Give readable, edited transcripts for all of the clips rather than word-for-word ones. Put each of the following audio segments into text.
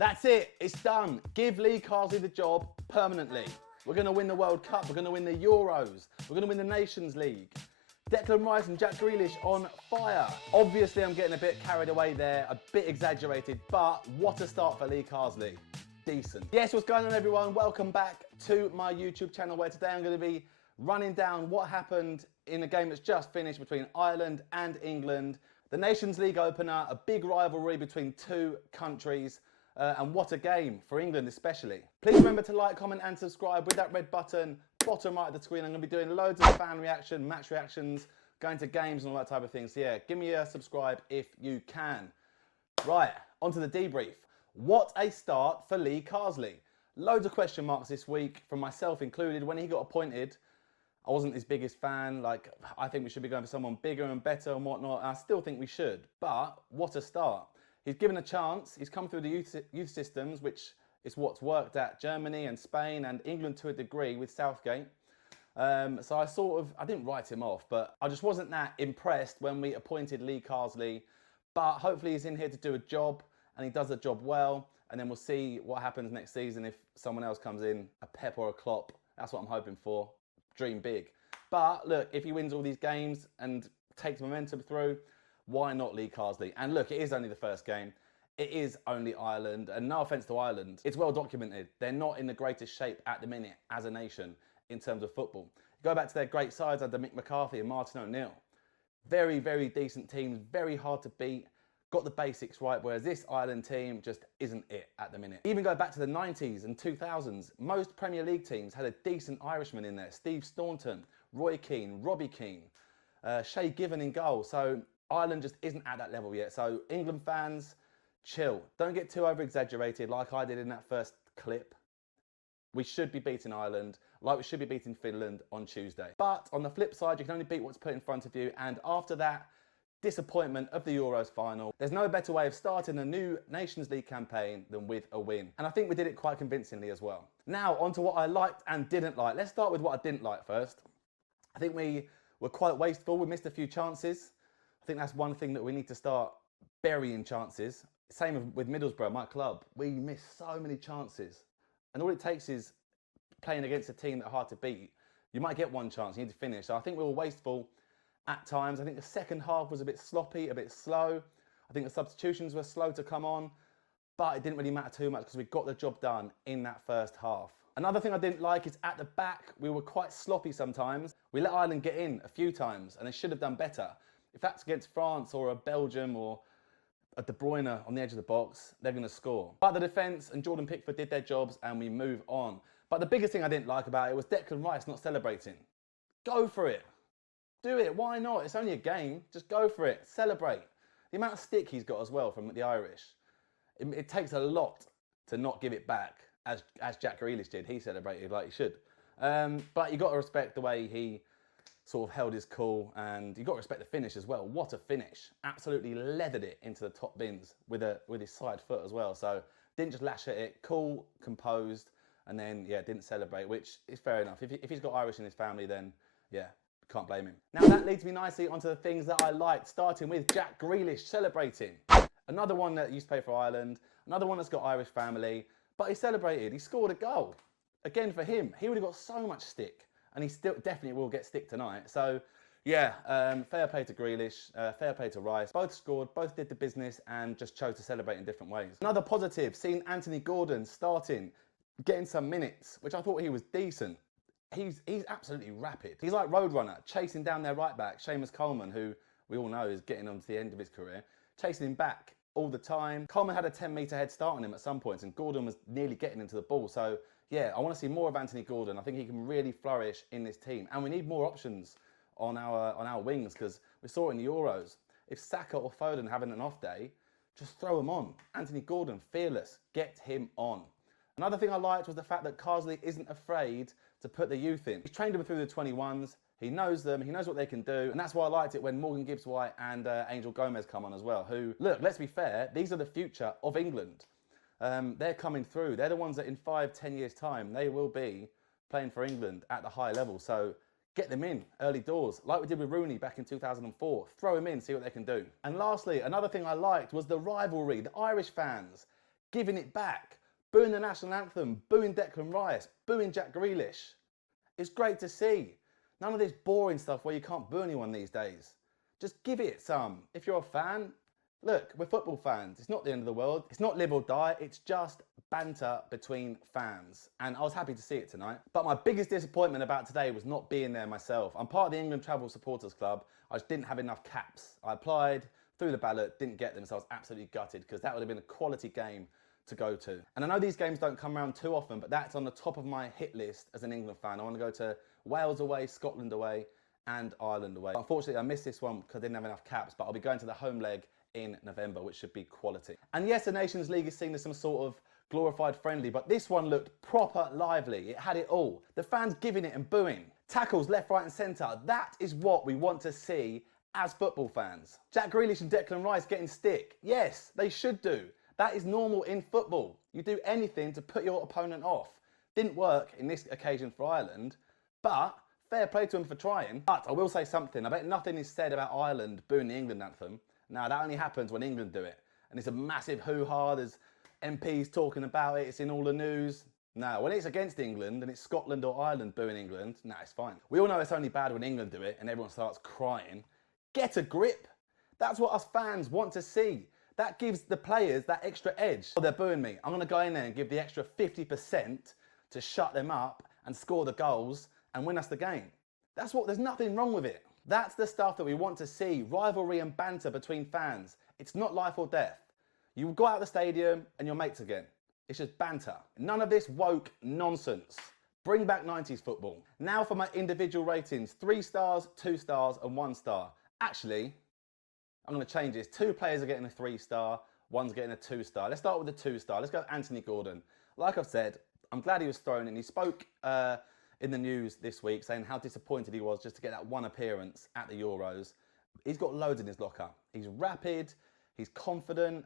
That's it, it's done. Give Lee Carsley the job permanently. We're going to win the World Cup, we're going to win the Euros, we're going to win the Nations League. Declan Rice and Jack Grealish on fire. Obviously I'm getting a bit carried away there, a bit exaggerated, but what a start for Lee Carsley. Decent. Yes, what's going on everyone? Welcome back to my YouTube channel where today I'm going to be running down what happened in a game that's just finished between Ireland and England. The Nations League opener, a big rivalry between two countries. And what a game, for England especially. Please remember to like, comment and subscribe with that red button, bottom right of the screen. I'm going to be doing loads of fan reaction, match reactions, going to games and all that type of thing. So yeah, give me a subscribe if you can. Right, onto the debrief. What a start for Lee Carsley. Loads of question marks this week, from myself included. When he got appointed, I wasn't his biggest fan. Like, I think we should be going for someone bigger and better and whatnot. I still think we should, but what a start. He's given a chance. He's come through the youth systems, which is what's worked at Germany and Spain and England to a degree with Southgate. So I didn't write him off, but I just wasn't that impressed when we appointed Lee Carsley. But hopefully he's in here to do a job and he does the job well. And then we'll see what happens next season if someone else comes in, a Pep or a Klopp. That's what I'm hoping for. Dream big. But look, if he wins all these games and takes momentum through, why not Lee Carsley? And look, it is only the first game. It is only Ireland. And no offence to Ireland, it's well documented. They're not in the greatest shape at the minute as a nation in terms of football. Go back to their great sides under Mick McCarthy and Martin O'Neill. Very, very decent teams, very hard to beat. Got the basics right, whereas this Ireland team just isn't it at the minute. Even go back to the 90s and 2000s, most Premier League teams had a decent Irishman in there. Steve Staunton, Roy Keane, Robbie Keane, Shay Given in goal. So Ireland just isn't at that level yet. So England fans, chill. Don't get too over-exaggerated like I did in that first clip. We should be beating Ireland like we should be beating Finland on Tuesday. But on the flip side, you can only beat what's put in front of you. And after that disappointment of the Euros final, there's no better way of starting a new Nations League campaign than with a win. And I think we did it quite convincingly as well. Now, on to what I liked and didn't like. Let's start with what I didn't like first. I think we were quite wasteful. We missed a few chances. I think that's one thing that we need to start burying chances. Same with Middlesbrough, my club. We miss so many chances. And all it takes is playing against a team that's hard to beat. You might get one chance, you need to finish. So I think we were wasteful at times. I think the second half was a bit sloppy, a bit slow. I think the substitutions were slow to come on. But it didn't really matter too much because we got the job done in that first half. Another thing I didn't like is at the back, we were quite sloppy sometimes. We let Ireland get in a few times and they should have done better. If that's against France or a Belgium or a De Bruyne on the edge of the box, they're going to score. But the defence and Jordan Pickford did their jobs and we move on. But the biggest thing I didn't like about it was Declan Rice not celebrating. Go for it. Do it. Why not? It's only a game. Just go for it. Celebrate. The amount of stick he's got as well from the Irish. It takes a lot to not give it back, as Jack Grealish did. He celebrated like he should. But you got to respect the way he sort of held his cool, and you've got to respect the finish as well. What a finish. Absolutely leathered it into the top bins with his side foot as well. So didn't just lash at it, cool, composed, and then, yeah, didn't celebrate, which is fair enough. If he's got Irish in his family, then, yeah, can't blame him. Now that leads me nicely onto the things that I liked, starting with Jack Grealish celebrating. Another one that used to play for Ireland, another one that's got Irish family, but he celebrated, he scored a goal. Again, for him, he would have got so much stick. And he still definitely will get stick tonight. So, yeah, fair play to Grealish, fair play to Rice. Both scored, both did the business and just chose to celebrate in different ways. Another positive, seeing Anthony Gordon starting, getting some minutes, which I thought he was decent. He's absolutely rapid. He's like Roadrunner, chasing down their right back, Seamus Coleman, who we all know is getting on to the end of his career, chasing him back all the time. Coleman had a 10-metre head start on him at some points and Gordon was nearly getting into the ball. So, yeah, I want to see more of Anthony Gordon. I think he can really flourish in this team. And we need more options on our wings because we saw it in the Euros. If Saka or Foden having an off day, just throw him on. Anthony Gordon, fearless. Get him on. Another thing I liked was the fact that Carsley isn't afraid to put the youth in. He's trained them through the 21s. He knows them. He knows what they can do. And that's why I liked it when Morgan Gibbs-White and Angel Gomez come on as well, who, look, let's be fair, these are the future of England. They're coming through. They're the ones that in 5-10 years' time, they will be playing for England at the high level. So get them in early doors, like we did with Rooney back in 2004. Throw them in, see what they can do. And lastly, another thing I liked was the rivalry, the Irish fans giving it back, booing the national anthem, booing Declan Rice, booing Jack Grealish. It's great to see. None of this boring stuff where you can't boo anyone these days. Just give it some. If you're a fan, look, we're football fans. It's not the end of the world. It's not live or die. It's just banter between fans. And I was happy to see it tonight. But my biggest disappointment about today was not being there myself. I'm part of the England Travel Supporters Club. I just didn't have enough caps. I applied, threw the ballot, didn't get them, so I was absolutely gutted because that would have been a quality game to go to. And I know these games don't come around too often, but that's on the top of my hit list as an England fan. I want to go to Wales away, Scotland away, and Ireland away. Unfortunately, I missed this one because I didn't have enough caps, but I'll be going to the home leg in November, which should be quality. And yes, the Nations League is seen as some sort of glorified friendly, but this one looked proper lively. It had it all. The fans giving it and booing. Tackles left, right and centre. That is what we want to see as football fans. Jack Grealish and Declan Rice getting stick. Yes, they should do. That is normal in football. You do anything to put your opponent off. Didn't work in this occasion for Ireland, but fair play to them for trying. But I will say something. I bet nothing is said about Ireland booing the England anthem. Now, that only happens when England do it. And it's a massive hoo-ha. There's MPs talking about it. It's in all the news. No, when it's against England and it's Scotland or Ireland booing England, no, it's fine. We all know it's only bad when England do it and everyone starts crying. Get a grip. That's what us fans want to see. That gives the players that extra edge. Oh, they're booing me. I'm going to go in there and give the extra 50% to shut them up and score the goals and win us the game. There's nothing wrong with it. That's the stuff that we want to see. Rivalry and banter between fans. It's not life or death. You go out of the stadium and you're mates again. It's just banter. None of this woke nonsense. Bring back 90s football. Now for my individual ratings. 3 stars, 2 stars and 1 star. Actually, I'm going to change this. 2 players are getting a 3-star, 1's getting a 2-star. Let's start with the 2-star. Let's go Anthony Gordon. Like I've said, I'm glad he was thrown in. He spoke in the news this week saying how disappointed he was just to get that 1 appearance at the Euros. He's got loads in his locker. He's rapid, he's confident.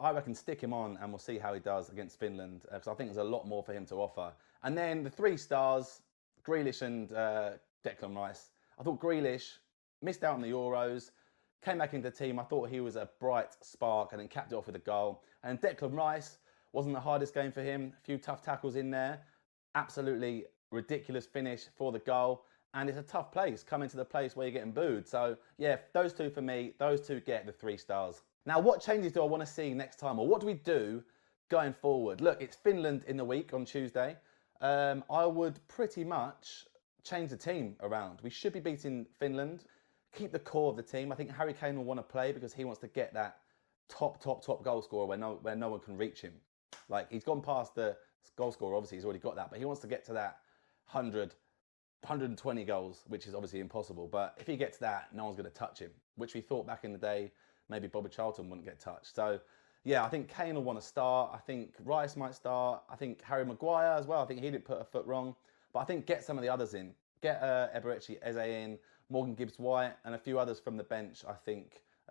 I reckon stick him on and we'll see how he does against Finland because I think there's a lot more for him to offer. And then the 3 stars, Grealish and Declan Rice. I thought Grealish missed out on the Euros, came back into the team. I thought he was a bright spark and then capped it off with a goal. And Declan Rice wasn't the hardest game for him. A few tough tackles in there. Absolutely ridiculous finish for the goal. And it's a tough place, coming to the place where you're getting booed. So yeah, those 2 for me, those 2 get the 3 stars. Now, what changes do I want to see next time? Or what do we do going forward? Look, it's Finland in the week on Tuesday. I would pretty much change the team around. We should be beating Finland. Keep the core of the team. I think Harry Kane will want to play because he wants to get that top goal scorer where no one can reach him. Like, he's gone past the goal scorer, obviously he's already got that, but he wants to get to that 120 goals, which is obviously impossible. But if he gets that, no one's going to touch him, which we thought back in the day, maybe Bobby Charlton wouldn't get touched. So yeah, I think Kane will want to start. I think Rice might start. I think Harry Maguire as well. I think he didn't put a foot wrong. But I think get some of the others in. Get Eberechi Eze in, Morgan Gibbs-White and a few others from the bench. I think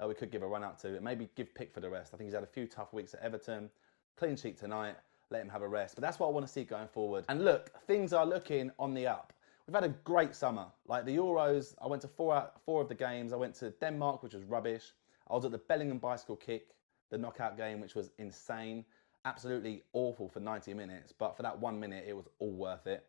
we could give a run out to. Maybe give Pickford a rest. I think he's had a few tough weeks at Everton. Clean sheet tonight. Let him have a rest. But that's what I want to see going forward. And look, things are looking on the up. We've had a great summer. Like the Euros, I went to 4 of the games. I went to Denmark, which was rubbish. I was at the Bellingham bicycle kick, the knockout game, which was insane. Absolutely awful for 90 minutes. But for that 1 minute, it was all worth it.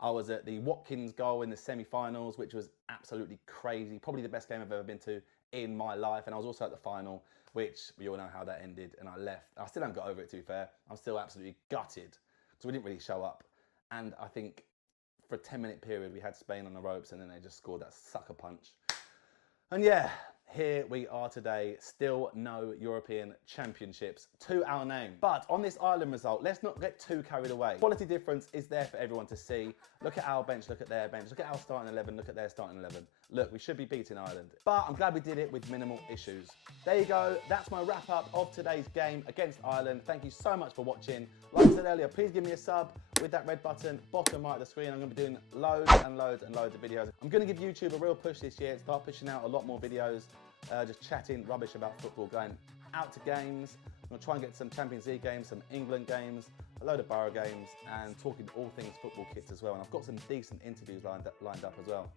I was at the Watkins goal in the semi-finals, which was absolutely crazy. Probably the best game I've ever been to in my life. And I was also at the final, which we all know how that ended. And I left. I still haven't got over it, to be fair. I'm still absolutely gutted because we didn't really show up. And I think for a 10-minute period, we had Spain on the ropes and then they just scored that sucker punch. And yeah, here we are today, still no European Championships to our name. But on this Ireland result, let's not get too carried away. Quality difference is there for everyone to see. Look at our bench, look at their bench, look at our starting 11, look at their starting 11. Look, we should be beating Ireland. But I'm glad we did it with minimal issues. There you go, that's my wrap up of today's game against Ireland. Thank you so much for watching. Like I said earlier, please give me a sub with that red button, bottom right of the screen. I'm going to be doing loads and loads and loads of videos. I'm going to give YouTube a real push this year, start pushing out a lot more videos. Just chatting rubbish about football, going out to games. I'm going to try and get some Champions League games, some England games, a load of Borough games, and talking all things football kits as well. And I've got some decent interviews lined up as well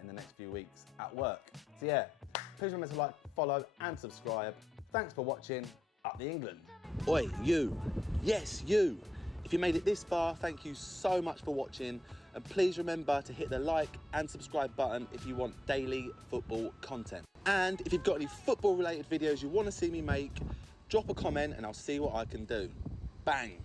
in the next few weeks at work. So yeah, please remember to like, follow and subscribe. Thanks for watching. Up the England. Oi, you. Yes, you. If you made it this far, thank you so much for watching. And please remember to hit the like and subscribe button if you want daily football content. And if you've got any football related videos you want to see me make, drop a comment and I'll see what I can do. Bang.